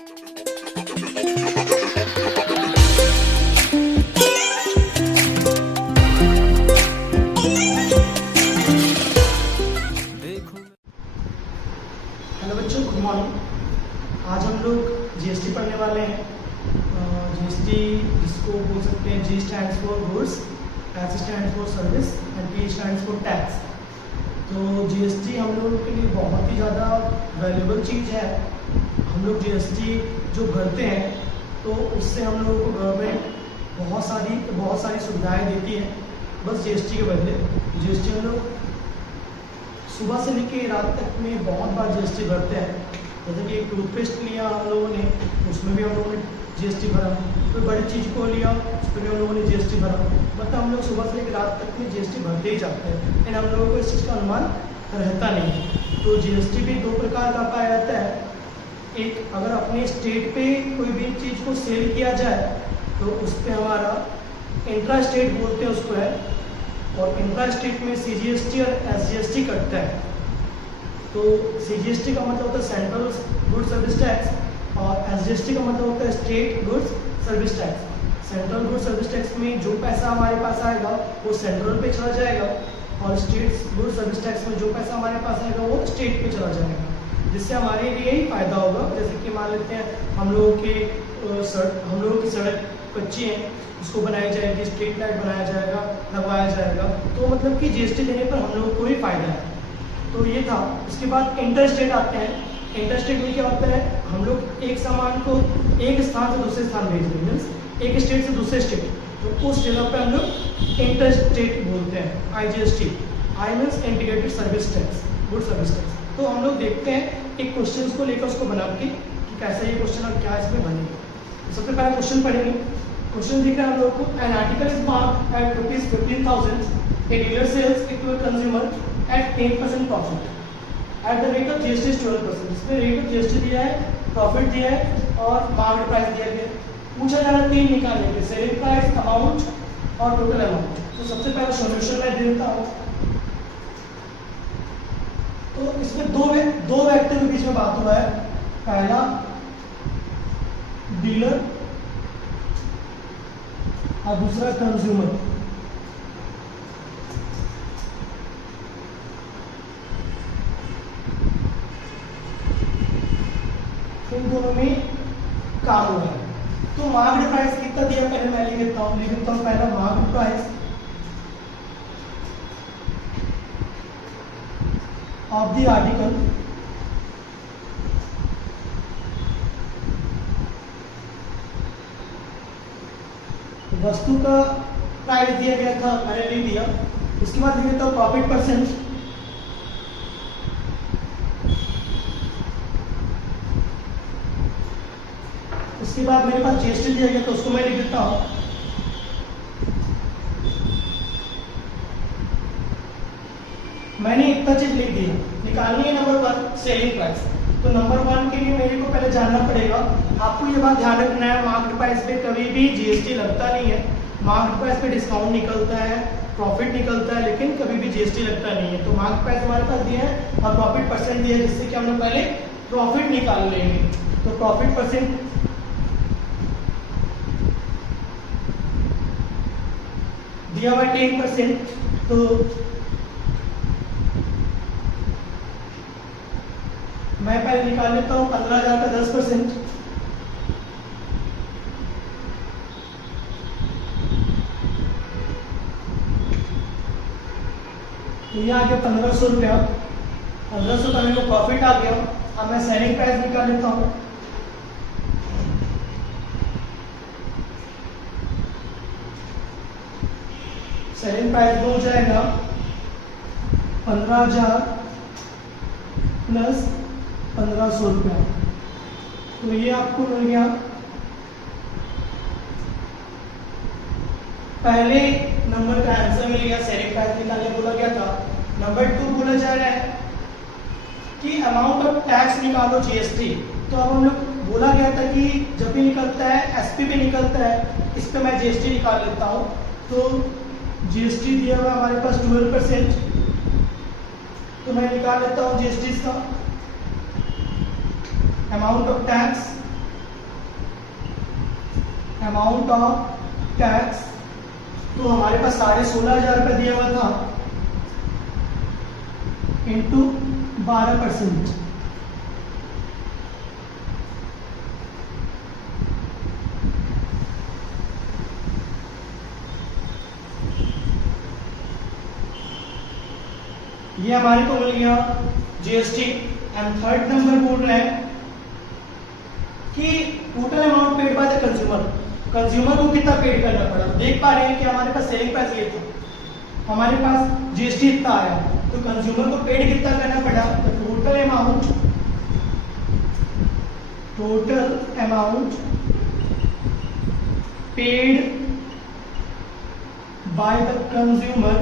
Hello बच्चों, good morning. आज हम लोग जीएसटी पढ़ने वाले हैं। जीएसटी जिसको बोल सकते हैं, जी stands for goods, S stands for service and T stands for tax. तो जीएसटी हम लोगों के लिए बहुत ही ज़्यादा वैल्यूबल चीज़ है। हम लोग जीएसटी जो भरते हैं तो उससे हम लोगों को गवर्नमेंट बहुत सारी सुविधाएं देती है बस जीएसटी के बदले। जीएसटी हम लोग सुबह से लेकर रात तक में बहुत बार जीएसटी भरते हैं। जैसे कि एक टूथपेस्ट लिया हम लोगों ने, उसमें भी हम लोगों ने जीएसटी भरा। कोई बड़ी चीज़ को लिया, उस पर भी हम लोगों ने जीएसटी भरा। मतलब हम लोग सुबह से लेकर रात तक में जीएसटी भरते ही जाते हैं, लेकिन हम लोगों को इस चीज़ का अनुमान रहता नहीं है। तो जीएसटी भी दो प्रकार का पाया जाता है। एक, अगर अपने स्टेट पे कोई भी चीज़ को सेल किया जाए तो उस पर हमारा इंट्रा स्टेट बोलते हैं उसको है, और इंट्रा स्टेट में सीजीएसटी और एसजीएसटी कटता है। तो सीजीएसटी का मतलब होता है सेंट्रल गुड सर्विस टैक्स, और एसजीएसटी का मतलब होता है state goods service tax. Central good service tax में जो पैसा हमारे पास आएगा वो सेंट्रल पे चला जाएगा, और स्टेट गुड सर्विस टैक्स में जो पैसा हमारे पास आएगा वो स्टेट पे चला जाएगा, जिससे हमारे लिए ही फायदा होगा। जैसे कि मान लेते हैं हम लोगों की सड़क कच्ची है, उसको बनाई जाएगी, स्ट्रीट लाइट बनाया जाएगा, लगवाया जाएगा, तो मतलब कि जीएसटी देने पर हम लोगों को ही फायदा है। तो ये था। इसके बाद इंटर स्टेट आते हैं। इंटर स्टेट में क्या होता है, हम लोग एक सामान को एक स्थान से दूसरे स्थान भेज रहे हैं, एक स्टेट से दूसरे स्टेट, तो उस जगह पे हम लोग इंटर स्टेट बोलते हैं। IGST, I means integrated service tax, good service tax. तो हम लोग देखते हैं एक क्वेश्चन को लेकर उसको बना के कि कैसा ये क्वेश्चन और क्या इसमें बनेगा। सबसे पहला क्वेश्चन पढ़ेंगे। क्वेश्चन दिख रहा है हम लोग को, an article is marked at ₹15,000, a dealer sells it to a consumer at 10% profit at the rate of GST 12%। इसमें रेट ऑफ जीएसटी दिया है, प्रॉफिट दिया है और मार्केट प्राइस दिया गया है। पूछा जा रहा है तीन निकालने के, सेलिंग प्राइस, अमाउंट और टोटल अमाउंट। तो सबसे पहला सॉल्यूशन मैं दे देता हूँ। तो इसमें दो व्यक्ति के बीच में बात हुआ है। पहला डीलर और दूसरा कंज्यूमर। इन दोनों में काम हुआ है। तो मार्केट प्राइस कितना दिया पहले मैं लिख देता हूँ। पहला market price of the article वस्तु का प्राइस दिया गया था, मैंने लिख दिया। उसके बाद लिख देता हूँ प्रॉफिट परसेंट। उसके बाद मेरे पास जीएसटी दिया गया तो उसको मैं लिख देता हूँ। मैंने इतना चीज लिख दिया। निकालनी है नंबर 1 सेलिंग प्राइस। तो नंबर 1 के लिए मेरे को पहले जानना पड़ेगा। आपको ये बात ध्यान रखना है, मार्केट प्राइस पे कभी भी जीएसटी लगता नहीं है। मार्केट प्राइस पे डिस्काउंट निकलता है, प्रॉफिट निकलता है, लेकिन कभी भी जीएसटी लगता नहीं है। तो मार्केट प्राइस हमारे पास दिया है और प्रॉफिट परसेंट दिया है, जिससे कि हम लोग पहले प्रॉफिट निकाल लेंगे। तो प्रॉफिट परसेंट दिया हुआ 10%। तो मैं पहले निकाल लेता हूँ 15,000 का 10%। तो ये आ गया 1,500 रुपया। 1,500 का मेरे को प्रॉफिट आ गया। अब मैं सेलिंग प्राइस निकाल लेता हूँ। सेलिंग प्राइस हो जाएगा 15,000 प्लस 1,500 रुपया। तो ये आपको मिल गया। पहले नंबर का आंसर मिल गया, सेलिंग प्राइस निकालने बोला गया था। नंबर 2 बोला जा रहा है कि अमाउंट ऑफ टैक्स निकालो जीएसटी। तो अब हम लोग बोला गया था कि जब भी निकलता है एसपी पे निकलता है, इस पे मैं जीएसटी निकाल लेता हूँ। तो जीएसटी दिया हुआ हमारे पास 12%। तो मैं निकाल लेता हूँ जीएसटी का amount of tax amount of tax, तो हमारे पास 16,500 रुपये दिया हुआ था इंटू 12%। ये हमारे को मिल गया जीएसटी। एंड थर्ड नंबर बोल रहे हैं कि total amount paid by the consumer, consumer को कितना पेड करना पड़ा। देख पा रहे हैं कि हमारे पास सेलिंग प्राइस ये था, हमारे पास जीएसटी इतना आया, तो कंज्यूमर को पेड कितना करना पड़ा। तो total amount paid by the consumer,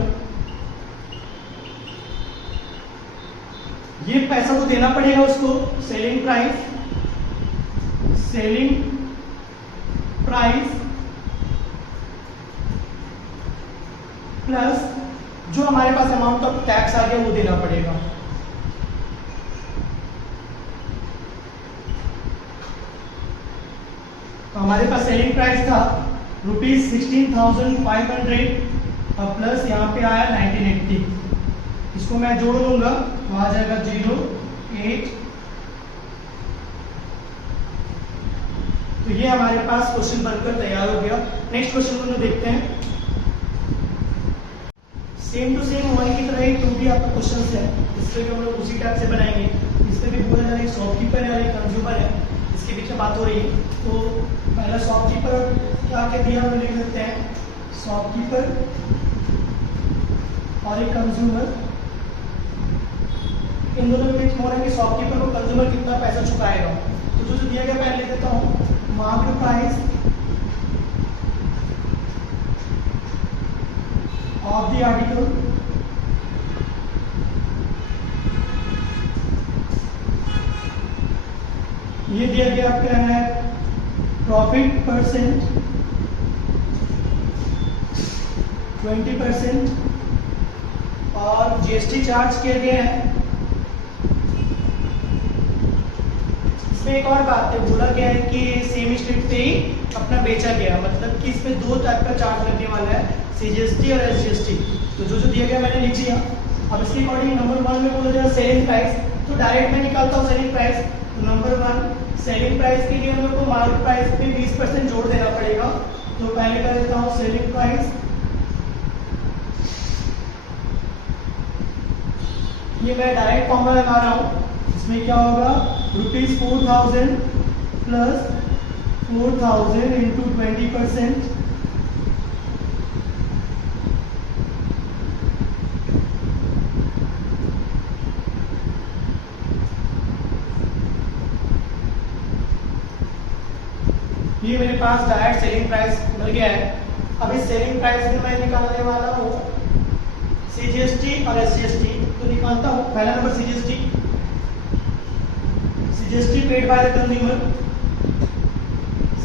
ये पैसा तो देना पड़ेगा उसको। सेलिंग प्राइस प्लस जो हमारे पास अमाउंट ऑफ टैक्स आ गया वो देना पड़ेगा। तो हमारे पास सेलिंग प्राइस था ₹16,500 और प्लस यहाँ पे आया 1980। इसको मैं जोड़ दूंगा तो आ जाएगा 08। तो ये हमारे पास क्वेश्चन बनकर तैयार हो गया। नेक्स्ट क्वेश्चन को हम देखते हैं। सेम टू सेम वन की तरह ही 2D आपका क्वेश्चन है, इससे भी हम लोग उसी टाइप से बनाएंगे। इसमें भी बोला जा रहा है शॉपकीपर है और एक कंज्यूमर है, इसके बीच में बात हो रही है। तो पहला शॉपकीपर क्या क्या दिया हम लिख लेते हैं, शॉपकीपर और एक कंज्यूमर, इन दोनों के बीच हो रहा है कि शॉपकीपर को कंज्यूमर कितना पैसा चुकाएगा। तो जो दिया गया मैं लिख देता हूँ, market price of the article ये दिया गया आपका है प्रॉफिट परसेंट 20% और जीएसटी चार्ज किया गया है। एक और बात है, बोला गया है कि सेम स्ट्रीट पे ही अपना बेचा गया, मतलब कि इसमें दो टाइप का चार्ज लगने वाला है, सीजीएसटी और एसजीएसटी। तो जो जो दिया गया मैंने लिख दिया। अब इसके अकॉर्डिंग नंबर 1 में बोला जाए सेलिंग प्राइस, तो डायरेक्ट मैं निकालता हूँ सेलिंग प्राइस। तो नंबर 1 सेलिंग प्राइस के लिए हम लोग को मार्केट प्राइस पे 20% जोड़ देना पड़ेगा। तो पहले कर देता हूँ सेलिंग प्राइस, ये मैं डायरेक्ट फॉर्मूला लगा रहा हूँ। इसमें क्या होगा, ₹4,000 प्लस 4,000 इंटू 20%, ये मेरे पास डायरेक्ट सेलिंग प्राइस मिल गया है। अब इस सेलिंग प्राइस में मैं निकालने वाला हूँ सीजीएसटी और एसजीएसटी। तो निकालता हूँ, पहला number CGST paid by the consumer,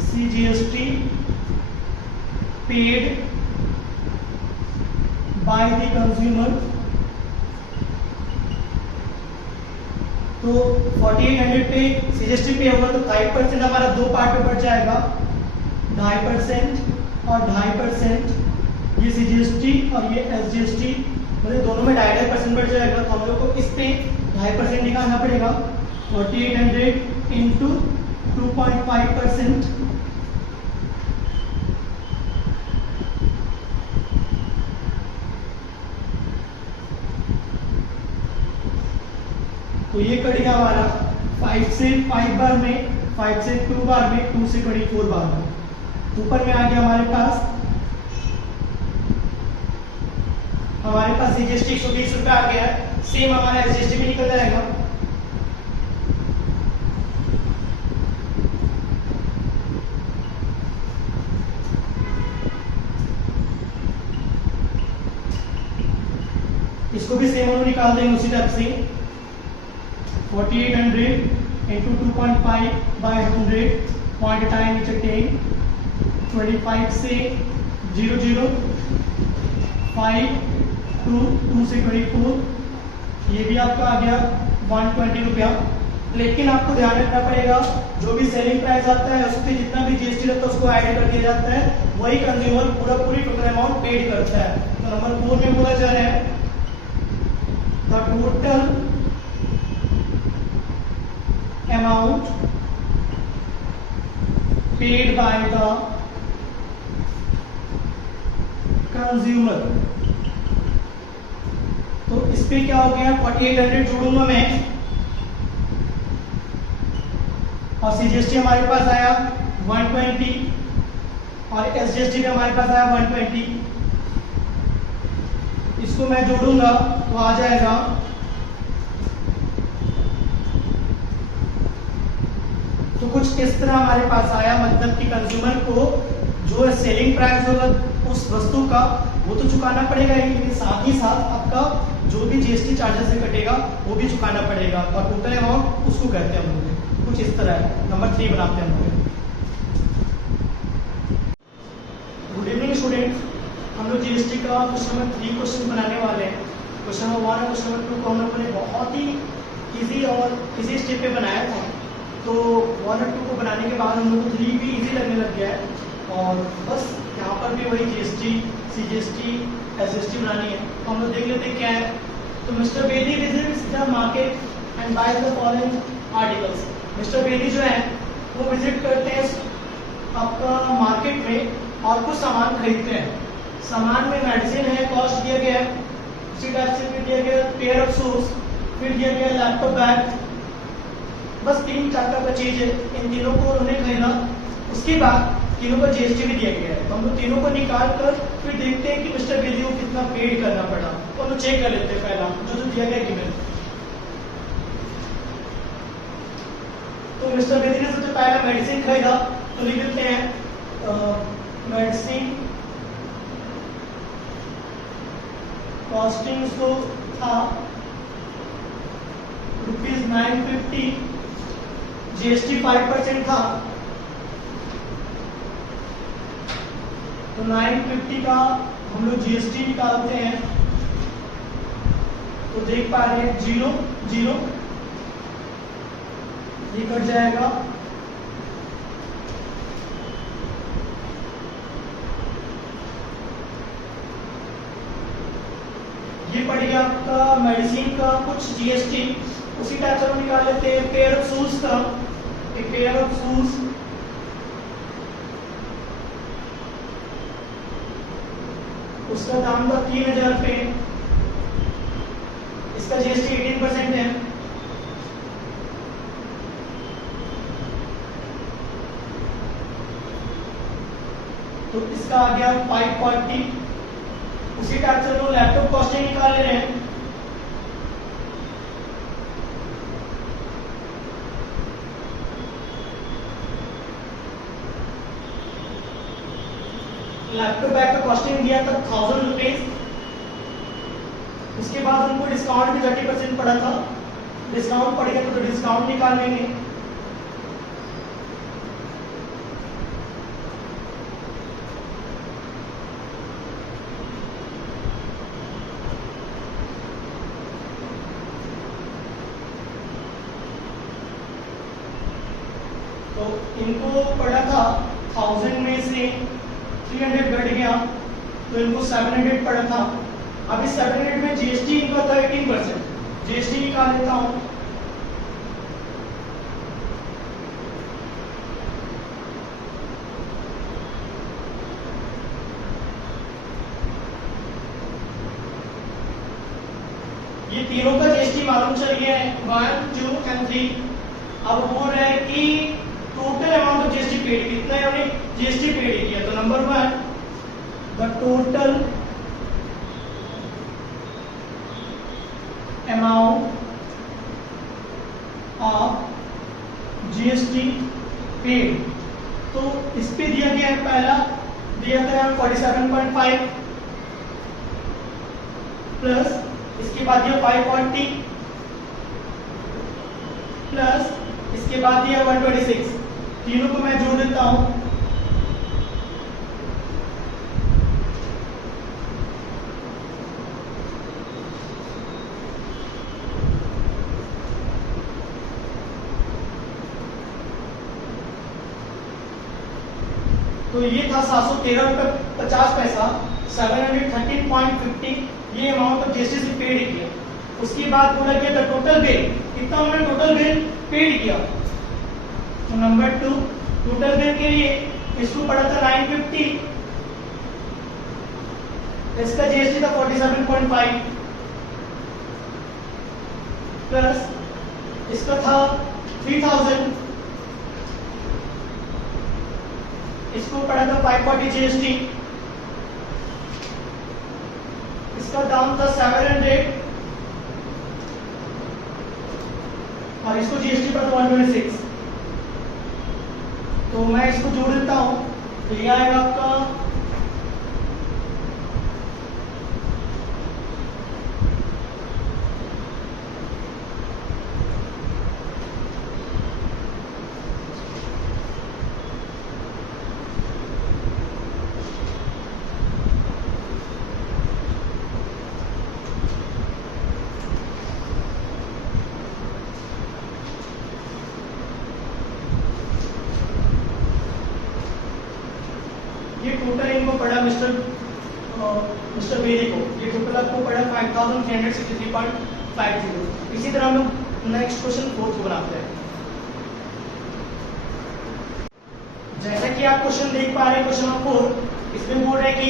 CGST paid by the consumer. तो 4800 पे सीजीएसटी पे होगा तो 5% हमारा दो पार्ट में बढ़ जाएगा, 2.5% और 2.5%। ये सीजीएसटी और ये एसजीएसटी मतलब दोनों में 2.5% बढ़ जाएगा। तो हम लोग को इस पे 2.5% निकालना पड़ेगा। 4800 इंटू 2.5%, तो ये कटेगा हमारा 5 से 5 बार में, 5 से 2 बार में, 2 से 24 बार में। ऊपर में आ गया हमारे पास जीएसटी 120 रुपये आ गया। सेम हमारा एसजीएसटी भी निकल जाएगा। इसको भी सेम हम निकाल देंगे उसी टाइप से। 4800 इंटू 2.5 बाय 100 पॉइंट टाइम 25 से 00 5 2 से 24, ये भी आपका आ गया 120 रुपया। लेकिन आपको ध्यान रखना पड़ेगा जो भी सेलिंग प्राइस आता है उस पर जितना भी जीएसटी रहता है उसको ऐड कर दिया जाता है, वही कंज्यूमर पूरी टोटल अमाउंट पेड करता है। तो नंबर 4 में बोला जा रहा है the total amount paid by the consumer. तो इस पे क्या हो गया, 4800 जोड़ूंगा मैं और सीजीएसटी हमारे पास आया 120 और एसजीएसटी भी हमारे पास आया 120। इसको मैं जोड़ूंगा तो आ जाएगा तो कुछ इस तरह हमारे पास आया, मतलब कि कंज्यूमर को जो सेलिंग प्राइस होगा उस वस्तु का वो तो चुकाना पड़ेगा ही, लेकिन साथ ही साथ आपका जो भी जीएसटी चार्जेस से कटेगा वो भी चुकाना पड़ेगा और टोटल अमाउंट उसको कहते हैं हम लोग। कुछ इस तरह है। नंबर 3 बनाते हैं हम लोग। गुड इवनिंग स्टूडेंट, हम लोग जीएसटी का क्वेश्चन नंबर 3 क्वेश्चन बनाने वाले हैं। क्वेश्चन नंबर 1 और क्वेश्चन नंबर 2 को हम लोगों ने बहुत ही इजी और इजी स्टेप पे बनाया था, तो 1 और 2 को बनाने के बाद हम लोग को 3 भी इजी लगने लग गया है और बस यहाँ पर भी वही जीएसटी, सीजीएसटी, एसजीएसटी बनानी है। तो हम लोग देख लेते हैं क्या है। तो mister Bedi visits the market and by the following articles. Mister Bedi जो है वो विजिट करते हैं आपका मार्केट में और कुछ सामान खरीदते हैं। सामान में मेडिसिन है, कॉस्ट दिया गया है, उसी टाइप से फिर दिया गया पेयर ऑफ शूज, फिर दिया गया लैपटॉप बैग, बस 3-4 का चीज है। इन तीनों को उन्होंने खरीदा, उसके बाद तीनों का जीएसटी भी दिया गया है। तो हम लोग तीनों को निकाल कर फिर देखते हैं कि मिस्टर बेदी को कितना पेड करना पड़ा, तो हम लोग चेक कर लेते हैं पहला जो दिया गया गिवन। तो मिस्टर बेदी ने सबसे पहला मेडिसिन खरीदा, तो लिख देते हैं मेडिसिन कॉस्टिंग उसको था ₹950, जीएसटी 5% था, तो 950 का हम लोग जीएसटी निकालते हैं तो देख पा रहे हैं 0 0 ये कट जाएगा, ये पड़ गया आपका मेडिसिन का कुछ जीएसटी। उसी टाइप से हम निकाल लेते हैं पेयर ऑफ शूज का, एक पेयर ऑफ शूज उसका दाम था 3000 रुपये, इसका जीएसटी 18% है। तो इसका आ गया 540। उसी टाइप से लोग लैपटॉप कॉस्टिंग निकाल ले रहे हैं। लैपटॉप बैग का कॉस्टिंग दिया था 1000 रुपीज, उसके बाद उनको डिस्काउंट भी 30% पड़ा था, डिस्काउंट पड़ गया तो डिस्काउंट निकाल लेंगे। तो इनको पड़ा था 1000 में से 300 घट गया तो इनको 700 पड़ा था। अभी 700 में जीएसटी इनका था 18%, जीएसटी निकाल लेता हूं। ये तीनों का जीएसटी मालूम चल गया है 1, 2 और 3। अब बोल रहा है कि total amount of GST paid कितना है, उन्हें जीएसटी पेड किया। तो number 1 the total amount of GST paid, तो इस पे दिया गया है, पहला दिया था 47.5 प्लस इसके बाद दिया 540 प्लस इसके बाद दिया 126। तीनों को मैं जोड़ देता हूं। तो ये था 713 रुपये 50 पैसा, 713.50 ये अमाउंट ऑफ जीएसटी से पेड किया। उसके बाद बोला गया था टोटल बिल, कितना उन्होंने टोटल बिल पेड किया। तो नंबर 2 टोटल बिल के लिए इसको पड़ा था 950, इसका जीएसटी था 47.5 प्लस इसका था 3000, इसको पड़ा था 540 जीएसटी, इसका दाम था 700 और इसको जीएसटी पड़ा था 126। तो मैं इसको जोड़ देता हूं, तो ये आएगा आपका ये टोटल इनको पड़ा मिस्टर बेरी को, ये टोटल आपको पड़ा 5363.50। इसी तरह हम लोग नेक्स्ट क्वेश्चन 4 को बनाते हैं। जैसा कि आप क्वेश्चन देख पा रहे हैं, क्वेश्चन नंबर 4 इसमें बोल रहा है कि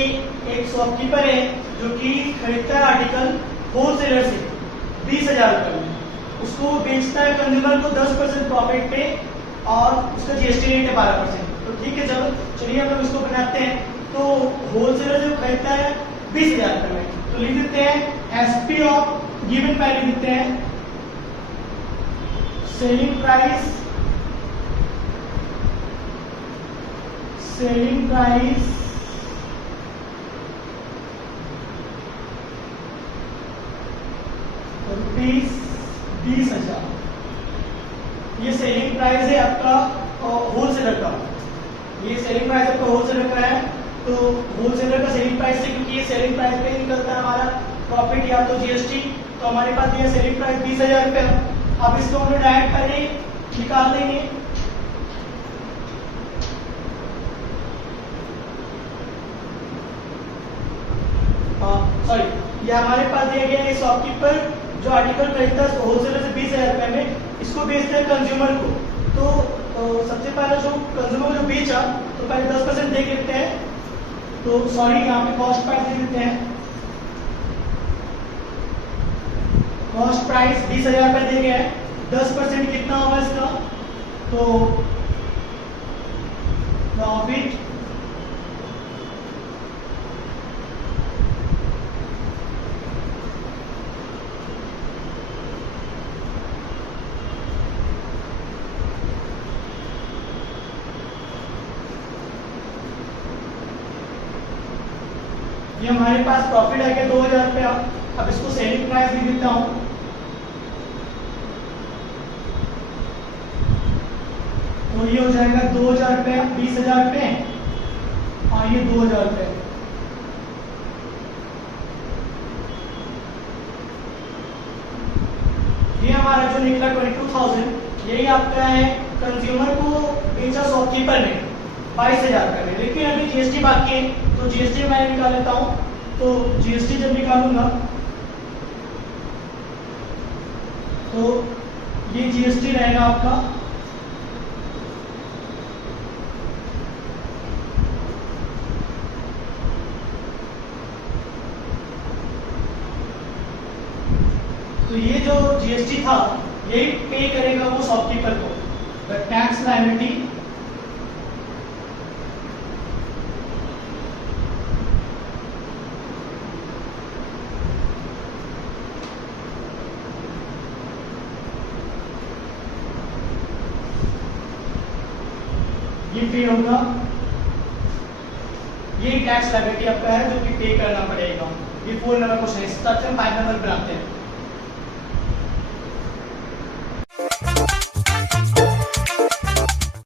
एक शॉपकीपर है जो कि खरीदता है आर्टिकल होलसेलर से 20,000 रुपये में, उसको बेचता है कंज्यूमर को 10% प्रॉफिट पे और उसका जीएसटी रेट है 12%। तो ठीक है, चलिए हम लोग इसको बनाते हैं। तो होलसेलर जो खरीदता है 20,000 रुपये में, तो लिख देते हैं एसपी ऑफ गिवन वैल्यू, लिखते हैं सेलिंग प्राइस रुपीज 20,000। ये सेलिंग प्राइस है आपका होलसेलर का, ये सेलिंग प्राइस आपका होलसेलर का है। तो होलसेलर का सेलिंग प्राइस से, क्योंकि ये सेलिंग प्राइस पे निकलता है हमारा प्रॉफिट या तो जीएसटी, तो हमारे पास ये सेलिंग प्राइस 20,000 रुपये। अब इसको हम लोग डायरेक्ट पहले निकाल देंगे। सॉरी, ये हमारे पास दिया गया है शॉपकीपर जो आर्टिकल खरीदता है होलसेलर से 20,000 रुपये में, इसको बेचते हैं कंज्यूमर को। तो सबसे पहले जो कंज्यूमर को जो बेचा, तो पहले 10% दे देते हैं। तो सॉरी, यहाँ पे कॉस्ट प्राइस दे देते हैं। कॉस्ट प्राइस 20,000 रुपये दे गया है, 10% कितना होगा इसका, तो प्रॉफिट ये हमारे पास प्रॉफिट आ गया 2,000 रुपया। अब इसको सेलिंग प्राइस भी देता हूं, तो ये हो जाएगा 2,000 रुपया, 20,000 रुपये और ये 2,000 रुपये। ये हमारा जो निकला 22,000, यही आपका है कंज्यूमर को बेचा शॉपकीपर ने 22,000 रुपये में। लेकिन अभी जीएसटी बाकी है, तो जीएसटी मैं निकाल लेता हूं। तो जीएसटी जब निकालूंगा तो ये जीएसटी रहेगा आपका तो ये जो जीएसटी था यही पे करेगा वो शॉपकीपर को। द टैक्स लायबिलिटी ये पे होगा, ये टैक्स लायबिलिटी आपका है जो कि पे करना पड़ेगा। ये 4 नंबर क्वेश्चन है, स्ट्रक्चर 5 नंबर बनाते हैं।